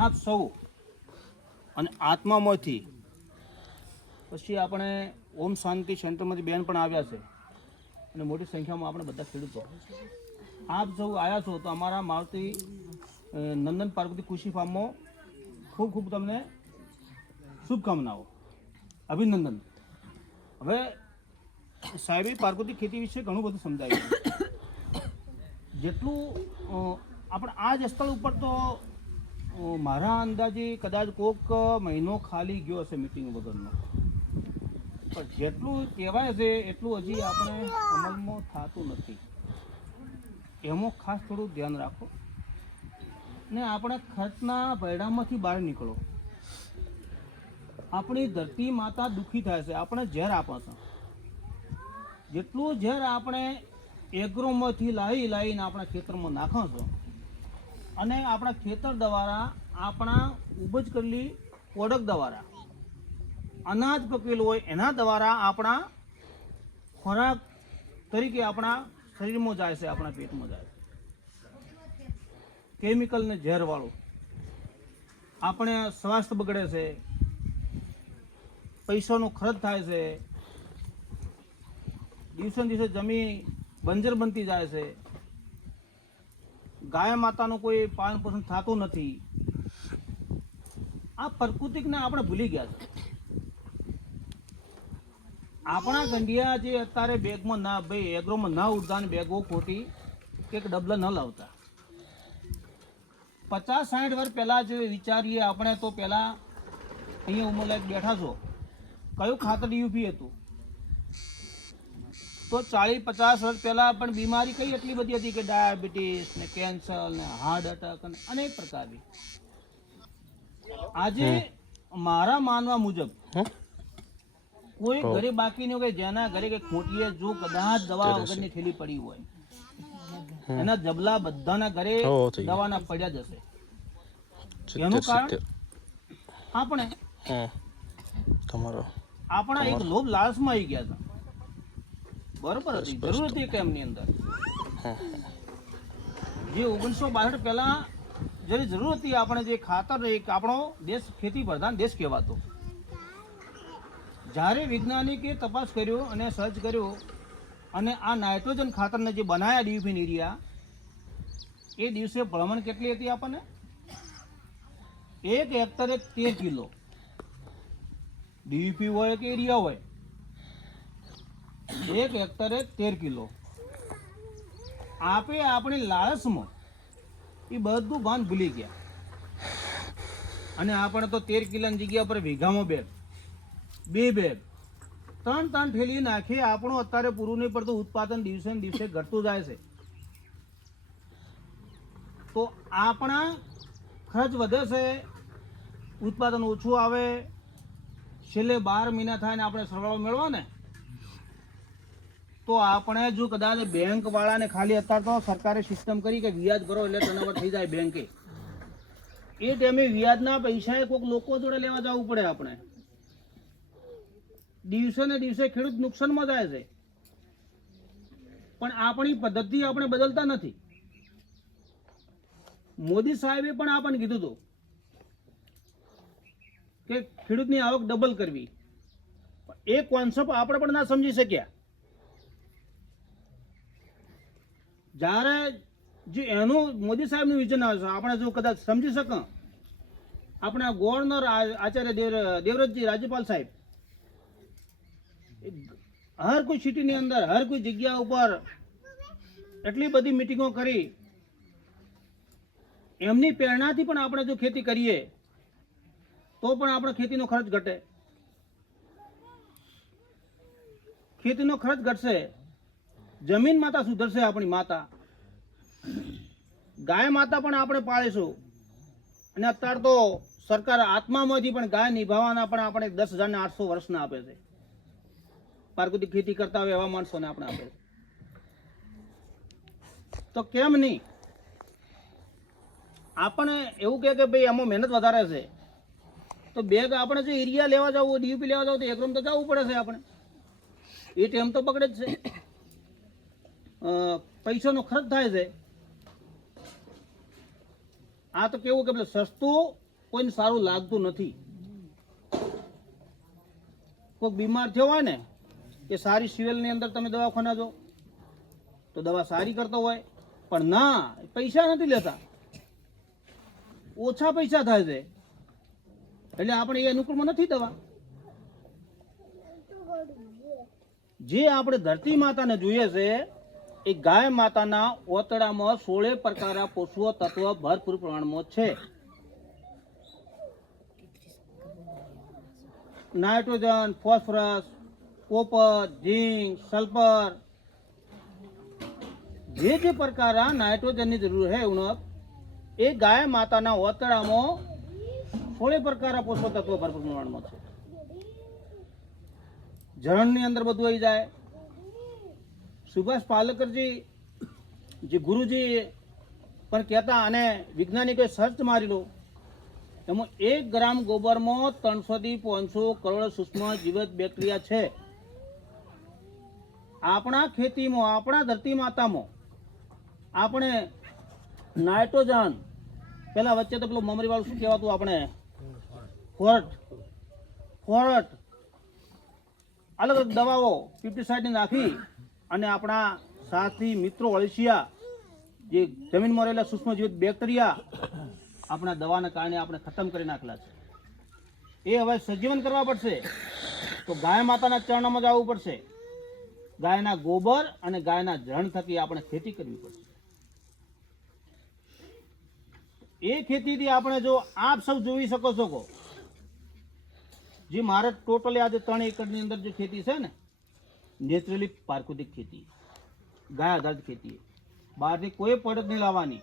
આપ સૌ અને આત્મામાંથી પછી આપણે ઓમ શાંતિ સેન્ટરમાંથી બેન પણ આવ્યા છે અને મોટી સંખ્યામાં આપણે બધા ખેડૂતો આપ સૌ આવ્યા છો તો અમારા મારુતિ નંદન પાર્વતી કૃષિ ફાર્મમાં ખૂબ ખૂબ તમને શુભકામનાઓ, અભિનંદન. હવે સાહેબે પાર્વતી ખેતી વિશે ઘણું બધું સમજાવ્યું. જેટલું આપણે આ જ સ્થળ ઉપર તો મારા અંદાજે કદાચ કોઈક મહિનો ખાલી ગયો હશે મિટિંગ વગરનો, પણ જેટલું કહેવાય છે એટલું હજી આપણે અમલમાં થતું નથી. એમાં ખાસ થોડું ધ્યાન રાખો ને આપણે ખર્ચના ભયડામાંથી બહાર નીકળો. આપણી ધરતી માતા દુઃખી થાય છે, આપણે ઝેર આપે છે. જેટલું ઝેર આપણે એગ્રોમાંથી લાવીને આપણા ખેતરમાં નાખો છો અને આપણા ખેતર દ્વારા આપણા ઉપજ કરેલી પ્રોડક્ટ દ્વારા અનાજ પકેલું હોય એના દ્વારા આપણા ખોરાક તરીકે આપણા શરીરમાં જાય છે, આપણા પેટમાં જાય છે. કેમિકલ ને ઝેરવાળું આપણે સ્વાસ્થ્ય બગડે છે, પૈસાનો ખર્ચ થાય છે, દિવસે ને દિવસે જમીન બંજર બનતી જાય છે, ગાય માતાનું કોઈ પાલન પોષણ થતું નથી. આ પ્રકૃતિને આપણે ભૂલી ગયા છે. આપણા ગંઢિયા જે અત્યારે બેગમાં ના ભાઈ એગ્રોમાં ના ઉડતા ને બેગો ખોટી કે ડબલા ન લાવતા. 50-60 વર્ષ પહેલા જો વિચારીએ આપણે તો પહેલા અહીંયા ઉમરલાયક બેઠા છો, કયું ખાતર યુપી હતું તો 40-50 વર્ષ પહેલા પણ બીમારી કઈ એટલી બધી હતી કે ડાયાબિટીસ ને કેન્સર ને હાર્ટ એટેક અને અનેક પ્રકારની. આજે મારા માનવા મુજબ કોઈ ઘરે બાકી નહીં હોય જેના ઘરે કે ખોટીએ જો કદાચ દવા વગરની થેલી પડી હોય એના જબલા બધાના ઘરે દવાના પડ્યા જ હશે. એનું કારણ આપણે આપણા એક લોભ લાલચમાં આવી ગયા હતા. બરોબર હતી, જરૂર હતી કે એમની અંદર જે 1962 પહેલા જેની જરૂર હતી આપણે જે ખાતર એક આપણો દેશ ખેતી પ્રધાન દેશ કહેવાતો. જ્યારે વૈજ્ઞાનિકે તપાસ કર્યો અને સર્ચ કર્યો અને આ નાઇટ્રોજન ખાતરને જે બનાવ્યા ડીયુપી યુરિયા, એ દિવસે ભલામણ કેટલી હતી આપણને? 1 હેક્ટરે 13 કિલો ડીયુપી હોય કે યુરિયા હોય, 1 હેક્ટરે 13 કિલો. આપે આપણી લાલચમાં એ બધું ભાન ભૂલી ગયા અને આપણે તો 13 કિલોની જગ્યા પર વીઘામાં બેગ, 2 બેગ, 3 ઠેલી નાખી. આપણું અત્યારે પૂરું નહીં પડતું ઉત્પાદન દિવસે ને દિવસે ઘટતું જાય છે. તો આપણા ખર્ચ વધે છે, ઉત્પાદન ઓછું આવે. છેલ્લે 12 મહિના થાય ને આપણે સરવાળો મેળવો ને તો આપણે જો કદાચ બેંક વાળાને ખાલી અત્યારે તો સરકારે સિસ્ટમ કરી કે વ્યાજ ભરો એટલે ટર્નઓવર થઈ જાય બેંકે, એ ટાઈમે વ્યાજના પૈસા કોઈક લોકો જોડે લેવા જવું પડે. આપણે દિવસે ને દિવસે ખેડૂત નુકસાનમાં જાય છે, પણ આપણી પદ્ધતિ આપણે બદલતા નથી. મોદી સાહેબે પણ આપણને કીધું હતું કે ખેડૂતની આવક ડબલ કરવી. એ કોન્સેપ્ટ આપણે પણ ના સમજી શક્યા. જ્યારે જે એનું મોદી સાહેબનું વિઝન આવે છે આપણે જો કદાચ સમજી શકો, આપણા ગવર્નર આચાર્ય દેવવ્રતજી રાજ્યપાલ સાહેબ હર કોઈ સિટીની અંદર હર કોઈ જગ્યા ઉપર એટલી બધી મિટિંગો કરી. એમની પ્રેરણાથી પણ આપણે જો ખેતી કરીએ તો પણ આપણો ખેતીનો ખર્ચ ઘટે. ખેતીનો ખર્ચ ઘટશે, જમીન માતા સુધરશે. આપણી માતા ગાય માતા પણ આપણે પાળીશું. અને અત્યારે તો સરકાર આત્મામાંથી પણ ગાય નિભાવવાના પણ આપણે 10,000 ને 800 વર્ષના આપે છે. પ્રાકૃતિક ખેતી કરતા હોય એવા માણસોને આપણે આપે છે. તો કેમ નહીં? આપણે એવું કહે કે ભાઈ એમાં મહેનત વધારે છે તો બેગ આપણે જો એરિયા લેવા જવું, ડીયુપી લેવા જવું તો એગ્રોમ તો જવું પડે છે. આપણે એ ટાઈમ તો પકડે જ છે, પૈસાનો ખર્ચ થાય છે. આ તો કેવું કે સસ્તું કોઈને સારું લાગતું નથી. કોઈક બીમાર થયો હોય ને એ સારી સિવિલની અંદર તમે દવાખાના જો તો દવા સારી કરતો હોય, પણ ના, પૈસા નથી લેતા, ઓછા પૈસા થાય છે એટલે આપણે એ અનુકૂળમાં નથી દવા. જે આપણે ધરતી માતાને જોઈએ છે એ ગાય માતાના ઓતડામાં 16 પ્રકારના પોષક તત્વ ભરપૂર પ્રમાણમાં છે. નાઇટ્રોજન, ફોસ્ફરસ, કોપર, ઝીંક, સલ્ફર, જે પ્રકારના નાઇટ્રોજનની જરૂર છે ઉણપ એ ગાય માતાના ઓતડામાં 16 પ્રકારના પોષક તત્વ ભરપૂર પ્રમાણમાં છે. જળની અંદર બધું આવી જાય. સુભાષ પાલેકરજી જે ગુરુજી પણ કહેતા અને વૈજ્ઞાનિકોએ સર્ચ મારી લો એમાં 1 ગ્રામ ગોબરમાં 300 થી 500 કરોડ સૂક્ષ્મ જીવત બેક્ટેરિયા છે. આપણા ખેતીમાં, આપણા ધરતી માતામાં આપણે નાઇટ્રોજન, પેલા વચ્ચે તો પેલું મમરી વાળું શું કહેવાતું આપણે ફોરટ, અલગ અલગ દવાઓ પેસ્ટિસાઇડ નાખી અને આપણા સાથી મિત્રો અળસિયા જે જમીનમાં રહેલા સૂક્ષ્મ જીવિત બેક્ટેરિયા આપણા દવાના કારણે આપણે ખતમ કરી નાખેલા છે. એ હવે સજીવન કરવા પડશે તો ગાય માતાના ચરણોમાં જવું પડશે. ગાયના ગોબર અને ગાયના જણ થકી આપણે ખેતી કરવી પડશે. એ ખેતીથી આપણે જો આપ સૌ જોઈ શકો છો જે મારે ટોટલી આજે 3 એકરની અંદર જે ખેતી છે ને નેચરલી પ્રાકૃતિક ખેતી, ગાય આધારિત ખેતી, બહારથી કોઈ પડત નહીં લાવવાની.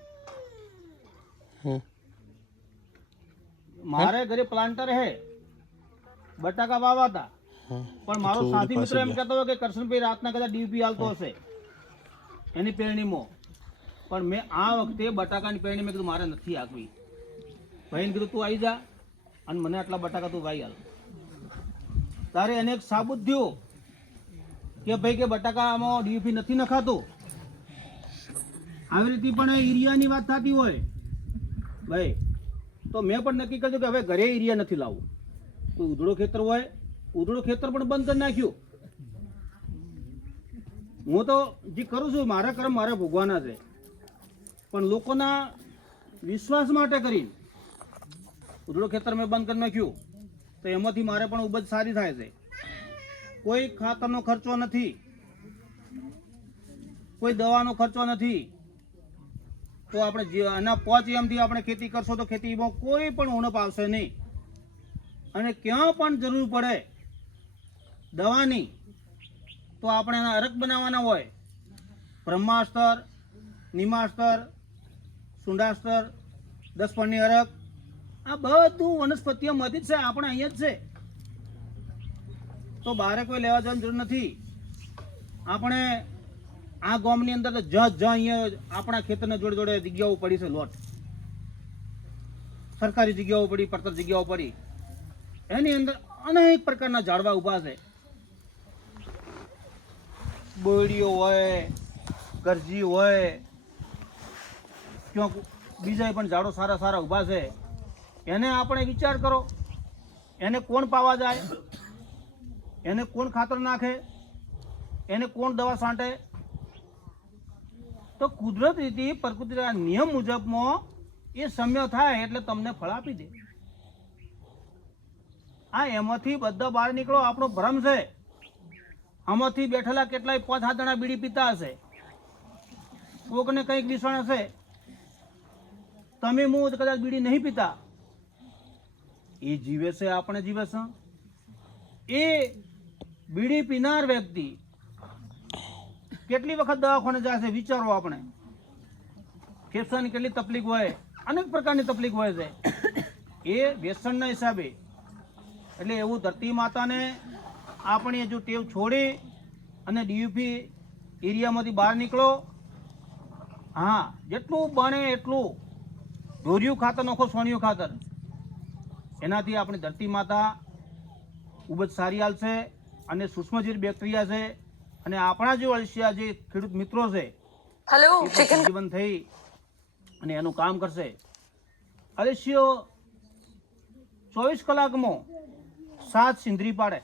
મારે ઘરે પ્લાન્ટર હે, બટાકા વાવાતા, પણ મારો સાથી મિત્ર એમ કહેતો હોય કે કરશનભાઈ રાતના કદાચ ડીપી હાલતો હશે એની પેરણીમાં, પણ મેં આ વખતે બટાકાની પેરણી મેં કીધું મારે નથી આપવી. ભાઈને કીધું તું આવી જા અને મને આટલા બટાકા તું વાઈ હાલ. તારે એને એક સાબુત થયો કે ભાઈ કે બટાકામાં ડીપી નથી નખાતું. આવી રીતે પણ યુરિયાની વાત થતી હોય ભાઈ તો મેં પણ નક્કી કર્યું કે હવે ઘરે યુરિયા નથી લાવવું. કોઈ ઉધડો ખેતર હોય, ઉધડો ખેતર પણ બંધ કરી નાખ્યું. હું તો જે કરું છું મારા કર્મ મારે ભોગવાના છે, પણ લોકોના વિશ્વાસ માટે કરી ઉધડો ખેતર મેં બંધ કરી નાખ્યું તો એમાંથી મારે પણ ઉપજ સારી થાય છે. કોઈ ખાતરનો ખર્ચો નથી, કોઈ દવાનો ખર્ચો નથી. તો આપણે આના 5 એમથી આપણે ખેતી કરશો તો ખેતીમાં કોઈ પણ ઉણપ આવશે નહીં. અને ક્યાં પણ જરૂર પડે દવાની તો આપણે એના અરક બનાવવાના હોય, બ્રહ્માસ્ત્ર, નિમાસ્ત્ર, સુંડાસ્ત્ર, 10 પણની અરક, આ બધું વનસ્પતિઓમાંથી જ છે, આપણે અહીંયા જ છે. તો બહારે કોઈ લેવા જવાની જરૂર નથી. આપણે આ ગામની અંદર તો અહીંયા આપણા ખેતરના જોડે જોડે જગ્યાઓ પડી છે, લોટ સરકારી જગ્યાઓ પડી, પડતર જગ્યાઓ પડી, એની અંદર અનેક પ્રકારના ઝાડવા ઊભા છે. બોયડીઓ હોય, કરજી હોય, ક્યાંક બીજા પણ ઝાડો સારા સારા ઊભા છે. એને આપણે વિચાર કરો, એને કોણ પાવા જાય, એને કોણ ખાતર નાખે, એને કોણ દવા છાંટે? તો કુદરત રીતે પ્રકૃતિના નિયમ મુજબમાં એ સમય થાય એટલે તમને ફળ આપી દે. આ એમાંથી બધા બહાર નીકળો, આપણો ભ્રમ છે. આમાંથી બેઠેલા કેટલાય 5-7 જણા બીડી પીતા હશે, કોકને કંઈક વિષણ હશે. તમે હું કદાચ બીડી નહીં પીતા, એ જીવે છે, આપણે જીવે છે. એ બીડી પીનાર વ્યક્તિ કેટલી વખત દવાખાને જાય છે વિચારો. આપણે ફેફસાની કેટલી તકલીફ હોય, અનેક પ્રકારની તકલીફ હોય છે એ વ્યસનના હિસાબે. એટલે એવું ધરતી માતાને આપણે જો ટેવ છોડી અને ડીયુપી એરિયામાંથી બહાર નીકળો. હા, જેટલું બને એટલું ઢોરિયું ખાતર નાખો, સોનિયું ખાતર, એનાથી આપણી ધરતી માતા ઉપજ સારી હાલશે અને સૂક્ષ્મજીવ બેક્ટેરિયા છે અને આપણા જે અળસિયા જે ખેડૂત મિત્રો છે જીવન થઈ અને એનું કામ કરશે. અળસિયો 24 કલાકમાં 7 સિંદરી પાડે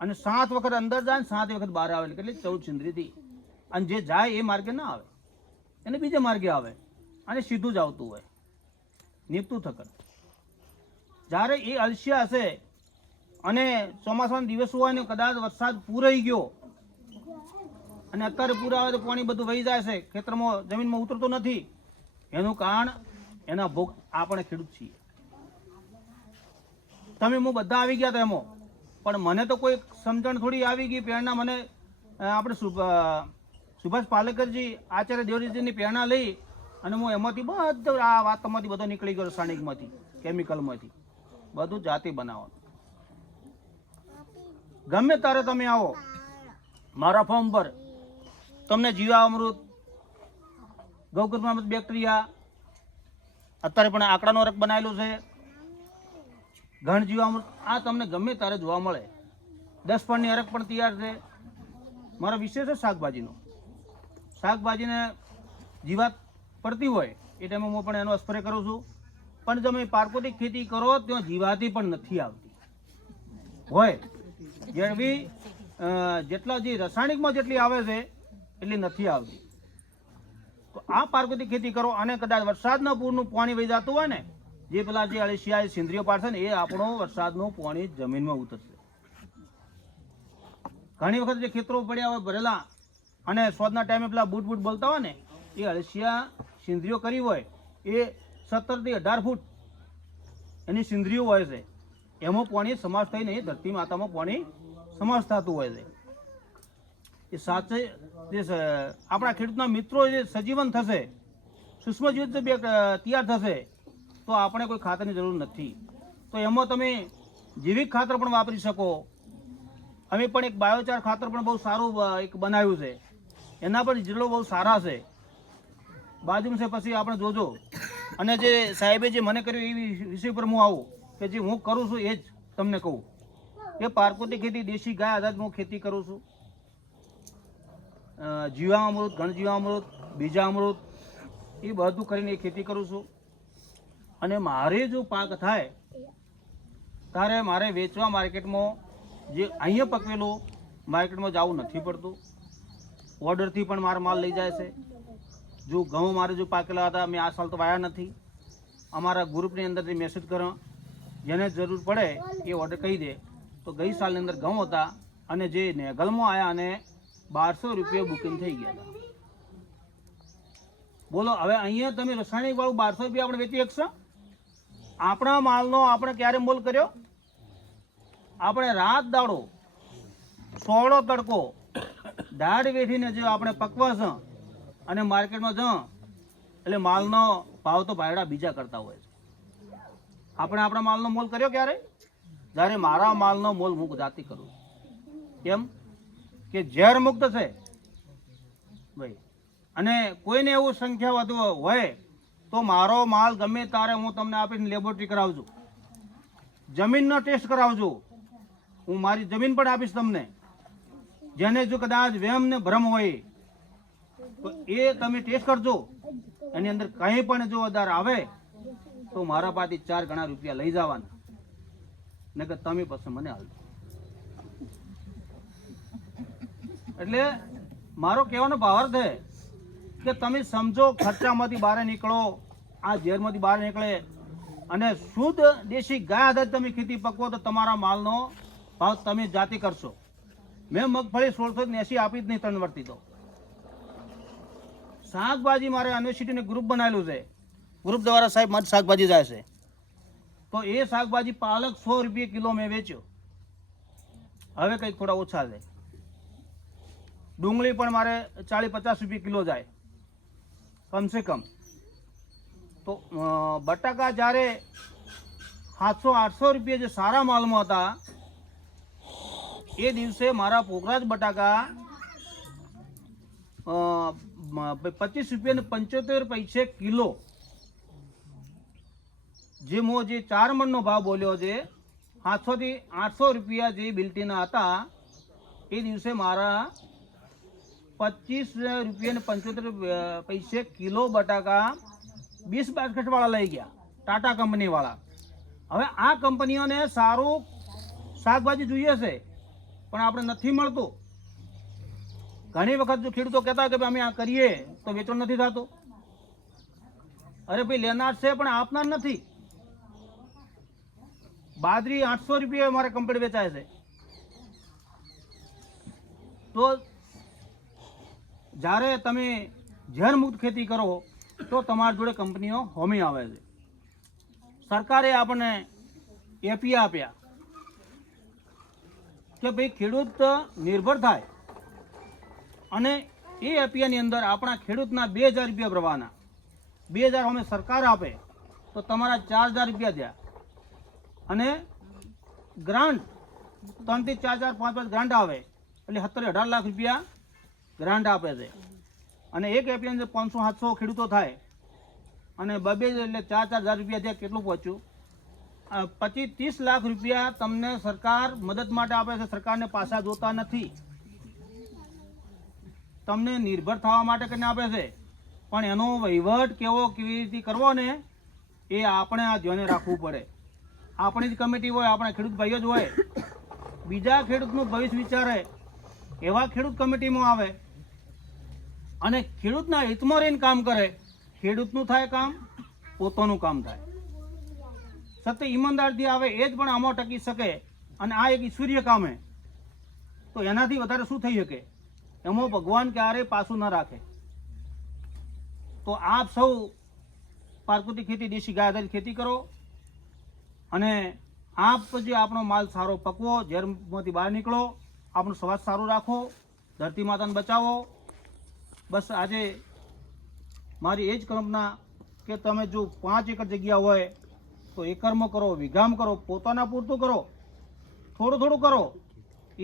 અને 7 વખત અંદર જાય ને 7 વખત બહાર આવે, એટલે 14 સિંદરીથી. અને જે જાય એ માર્ગે ના આવે, એને બીજા માર્ગે આવે અને સીધું જ આવતું હોય નીપતું થકર. જ્યારે એ અલસિયા હશે અને ચોમાસાના દિવસો હોય ને કદાચ વરસાદ પૂરાઈ ગયો અને અત્યારે પૂરા આવે તો પાણી બધું વહી જાય છે, ખેતરમાં જમીનમાં ઉતરતું નથી, એનું કારણ એના ભોગ આપણે ખેડૂત છીએ. તમે હું બધા આવી ગયા હતા એમાં, પણ મને તો કોઈ સમજણ થોડી આવી ગઈ પ્રેરણા. મને આપણે સુભાષ પાલેકરજી આચાર્ય દેવરીજીની પ્રેરણા લઈ અને હું એમાંથી બધું આ વાતમાંથી બધો નીકળી ગયો, રાસાયણિકમાંથી, કેમિકલમાંથી, બધું જાતે બનાવવાનું. ગમે ત્યારે તમે આવો મારા ફોર્મ પર, તમને જીવામૃત, ગૌકૃપામૃત બેક્ટેરિયા, અત્યારે પણ આંકડાનો અરક બનાવેલો છે, ઘણ જીવામૃત, આ તમને ગમે ત્યારે જોવા મળે. 10 પણની અરક પણ તૈયાર છે. મારો વિશેષ છે શાકભાજીનો. શાકભાજીને જીવાત પડતી હોય એ ટાઈમે હું પણ એનો સ્પ્રે કરું છું. પણ તમે પાર્કોટિક ખેતી કરો ત્યાં જીવાતી પણ નથી આવતી હોય, જેવી જેટલા જે રાસાયણિકમાં જેટલી આવે છે એટલી નથી આવતી. તો આ પાર્કોટિક ખેતી કરો અને કદાચ વરસાદના પૂરનું પાણી વહી જતું હોય ને, જે પેલા જે અળસિયા સિંદરીઓ પાડશે ને, એ આપણો વરસાદનું પાણી જમીનમાં ઉતરશે. ઘણી વખત જે ખેતરો પડ્યા હોય ભરેલા અને સ્વાદના ટાઈમે પેલા બૂટ બોલતા હોય ને, એ અળસિયા સિંદરીઓ કરી હોય, એ 17 થી 18 ફૂટ એની સિંદરીઓ હોય છે, એમાં પાણી સમાસ થઈને ધરતી માતામાં પાણી સમાસ થતું હોય છે. એ સાચે જે આપણા ખેડૂતના મિત્રો જે સજીવન થશે, સૂક્ષ્મજીવ તૈયાર થશે, તો આપણે કોઈ ખાતરની જરૂર નથી. તો એમાં તમે જૈવિક ખાતર પણ વાપરી શકો. અમે પણ એક બાયોચાર ખાતર પણ બહુ સારું એક બનાવ્યું છે, એના પણ રિઝલ્ટો બહુ સારા છે. બાજુમાં છે, પછી આપણે જોજો. અને જે સાહેબે જે મને કર્યું એ વિષય પર હું આવું કે જે હું કરું છું એ જ તમને કહું કે પાર્કોટિક ખેતી, દેશી ગાય આધારિત હું ખેતી કરું છું. જીવામૃત, ઘણ જીવામૃત, બીજામૃત, એ બધું કરીને એ ખેતી કરું છું. અને મારે જો પાક થાય ત્યારે મારે વેચવા માર્કેટમાં, જે અહીંયા પકવેલું માર્કેટમાં જવું નથી પડતું. ઓર્ડરથી પણ મારો માલ લઈ જાય છે. જો ઘઉં મારે જો પાકેલા હતા, મેં આ સાલ તો વાયા નથી, અમારા ગ્રુપની અંદરથી મેસેજ કરો, જેને જરૂર પડે એ ઓર્ડર કહી દે. તો ગઈ સાલની અંદર ઘઉં હતા અને જે નેગલમાં આવ્યા અને 1200 રૂપિયા બુકિંગ થઈ ગયા હતા. બોલો હવે અહીંયા તમે રાસાયણિક વાળું 1200 રૂપિયા આપણે વેચી શકશો? આપણા માલનો આપણે ક્યારે મોલ કર્યો? આપણે રાત દાડો, સોળો તડકો, દાઢ વેઠીને જો આપણે પકવા છે અને માર્કેટમાં જ એટલે માલનો ભાવ તો ભાયડા બીજા કરતા હોય છે. આપણે આપણા માલનો મોલ કર્યો ક્યારે? જ્યારે મારા માલનો મોલ હું જાતિ કરું. કેમ કે ઝેર મુક્ત છે ભાઈ. અને કોઈને એવું સંખ્યા વધુ હોય તો મારો માલ ગમે ત્યારે હું તમને આપીને લેબોરેટરી કરાવજો, જમીનનો ટેસ્ટ કરાવજો. હું મારી જમીન પણ આપીશ તમને. જેને જો કદાચ વહેમ ને ભ્રમ હોય તો એ તમે ટેસ્ટ કરજો. એની અંદર કંઈ પણ જો વધારે આવે તો મારા પાસેથી 4 ગણા રૂપિયા લઈ જવાના, નકર તમે પછી મને હાલજો. એટલે મારો કહેવાનો ભાવાર્થ છે કે તમે સમજો, ખર્ચામાંથી બહાર નીકળો, આ ઝેરમાંથી બહાર નીકળે અને શુદ્ધ દેશી ગાય આધારિત તમે ખેતી પકવો તો તમારા માલનો ભાવ તમે જાતે કરશો. મેં મગફળી 1680 આપી જ નહીં 3 વર્ષથી. તો શાકભાજી મારે યુનિવર્સિટીનું ગ્રુપ બનાવેલું છે, ગ્રુપ દ્વારા સાહેબ મધ શાકભાજી જાય છે. તો એ શાકભાજી પાલક 100 રૂપિયા કિલો મેં વેચ્યો, હવે કંઈક થોડા ઓછા છે. ડુંગળી પણ મારે 40-50 રૂપિયા કિલો જાય કમસે કમ. તો બટાકા જ્યારે 700-800 રૂપિયા જે સારા માલમાં હતા, એ દિવસે મારા પોખરાજ બટાકા 25 રૂપિયા ને 75 પૈસે કિલો. જે મો જે 4 મણનો ભાવ બોલ્યો છે 700 થી 800 રૂપિયા જે બિલ્ટીના હતા, એ દિવસે મારા 25 રૂપિયા ને 75 પૈસે કિલો બટાકા 20 બાસ્કેટ વાળા લઈ ગયા, ટાટા કંપની વાળા. હવે આ કંપનીઓને સારું શાકભાજી જોઈએ છે પણ આપણે નથી મળતું. ઘણી વખત જો ખેડૂતો કહેતા હોય કે ભાઈ અમે આ કરીએ તો વેચાણ નથી થતું. અરે ભાઈ લેનાર છે પણ આપનાર નથી. બાજરી 800 રૂપિયા અમારે કમ્પ્લીટ વેચાય છે. તો જ્યારે તમે ઝેર મુક્ત ખેતી કરો તો તમારી જોડે કંપનીઓ હોમી આવે છે. સરકારે આપણને એપી આપ્યા કે ભાઈ ખેડૂત નિર્ભર થાય અને એ એપીઆની અંદર આપણા ખેડૂતના 2000 રૂપિયા ભરવાના. 2000 અમે સરકાર આપે તો તમારા 4000 રૂપિયા થયા. અને ગ્રાન્ટ 3 થી 4 4 5 5 ગ્રાન્ટ આવે એટલે 17-18 લાખ રૂપિયા ગ્રાન્ટ આપે છે. અને એક એપી અંદર 500-700 ખેડૂતો થાય અને 2 એટલે 4-4 હજાર રૂપિયા થયા. કેટલું પહોંચ્યું? 25-30 લાખ રૂપિયા તમને સરકાર મદદ માટે આપે છે. સરકારને પાછા જોતા નથી, તમને નિર્ભર થવા માટે કરીને આપે છે. પણ એનો વહીવટ કેવી રીતે કરવો ને એ આપણે આ ધ્યાને રાખવું પડે. આપણી જ કમિટી હોય, આપણા ખેડૂત ભાઈઓ જ હોય, બીજા ખેડૂતનું ભવિષ્ય વિચારે એવા ખેડૂત કમિટીમાં આવે અને ખેડૂતના હિતમાં રહીને કામ કરે. ખેડૂતનું થાય કામ, પોતાનું કામ થાય. સત્ય ઈમાનદારથી આવે એ જ પણ આમાં ટકી શકે. અને આ એક ઈશ્વરીય કામ હે તો એનાથી વધારે શું થઈ શકે? એમાં ભગવાન ક્યારેય પાછું ન રાખે. તો આપ સૌ પ્રાકૃતિક ખેતી, દેશી ગાય આધારિત ખેતી કરો અને આપ જે આપણો માલ સારો પકવો, ઝેરમાંથી બહાર નીકળો, આપણું સ્વાસ્થ્ય સારું રાખો, ધરતી માતાને બચાવો. બસ આજે મારી એ જ કલ્પના કે તમે જો 5 એકર જગ્યા હોય તો એકરમાં કરો, વીઘામાં કરો, પોતાના પૂરતું કરો, થોડું થોડું કરો.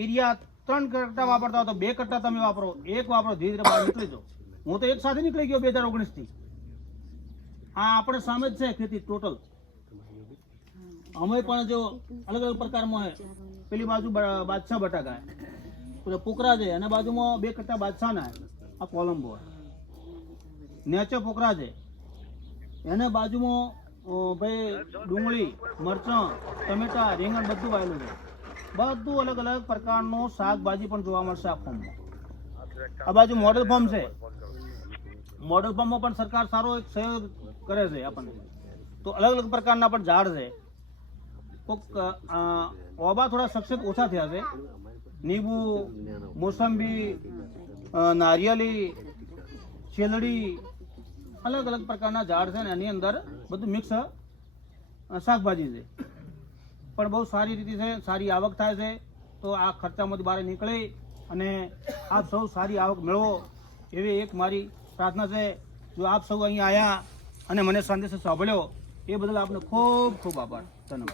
એરિયા 3 કટ્ટા વાપરતા હોય તો 2 કટ્ટા તમે વાપરો, 1 વાપરો, ધીરે ધીરે બહાર નીકળી જાઓ. હું તો એક સાથે નીકળી ગયો 2019 થી. આ આપણે સામે જ છે ખેતી ટોટલ. અમે પણ જો અલગ અલગ પ્રકારમાં હોય. પેલી બાજુ બાદશાહ બટાકા, પોકરા છે, અને બાજુમાં 2 કટ્ટા બાદશાહના, આ કોલંબો નેચે પોકરા છે, એને બાજુમાં ભાઈ ડુંગળી, મરચાં, ટમેટા, રીંગણ બધું વાયેલું છે. બધું અલગ અલગ પ્રકારનું શાકભાજી પણ જોવા મળશે આ ફોર્મમાં. આ બાજુ મોડેલ ફોર્મ છે. મોડેલ ફોર્મમાં પણ સરકાર સારો એક સહયોગ કરે છે આપણને. તો અલગ અલગ પ્રકારના પણ ઝાડ છે. કોઈક ઓબા થોડા સક્સેસ ઓછા થયા છે. નીંબુ, મોસંબી, નારિયેળી, શેલડી, અલગ અલગ પ્રકારના ઝાડ છે ને એની અંદર બધું મિક્સ શાકભાજી છે. પણ બહુ સારી રીતે છે, સારી આવક થાય છે. તો આ ખર્ચામાંથી બહાર નીકળી અને આપ સૌ સારી આવક મેળવો એવી એક મારી પ્રાર્થના છે. જો આપ સૌ અહીં આવ્યા અને મને સંદેશ સાંભળ્યો એ બદલ આપને ખૂબ ખૂબ આભાર. ધન્યવાદ.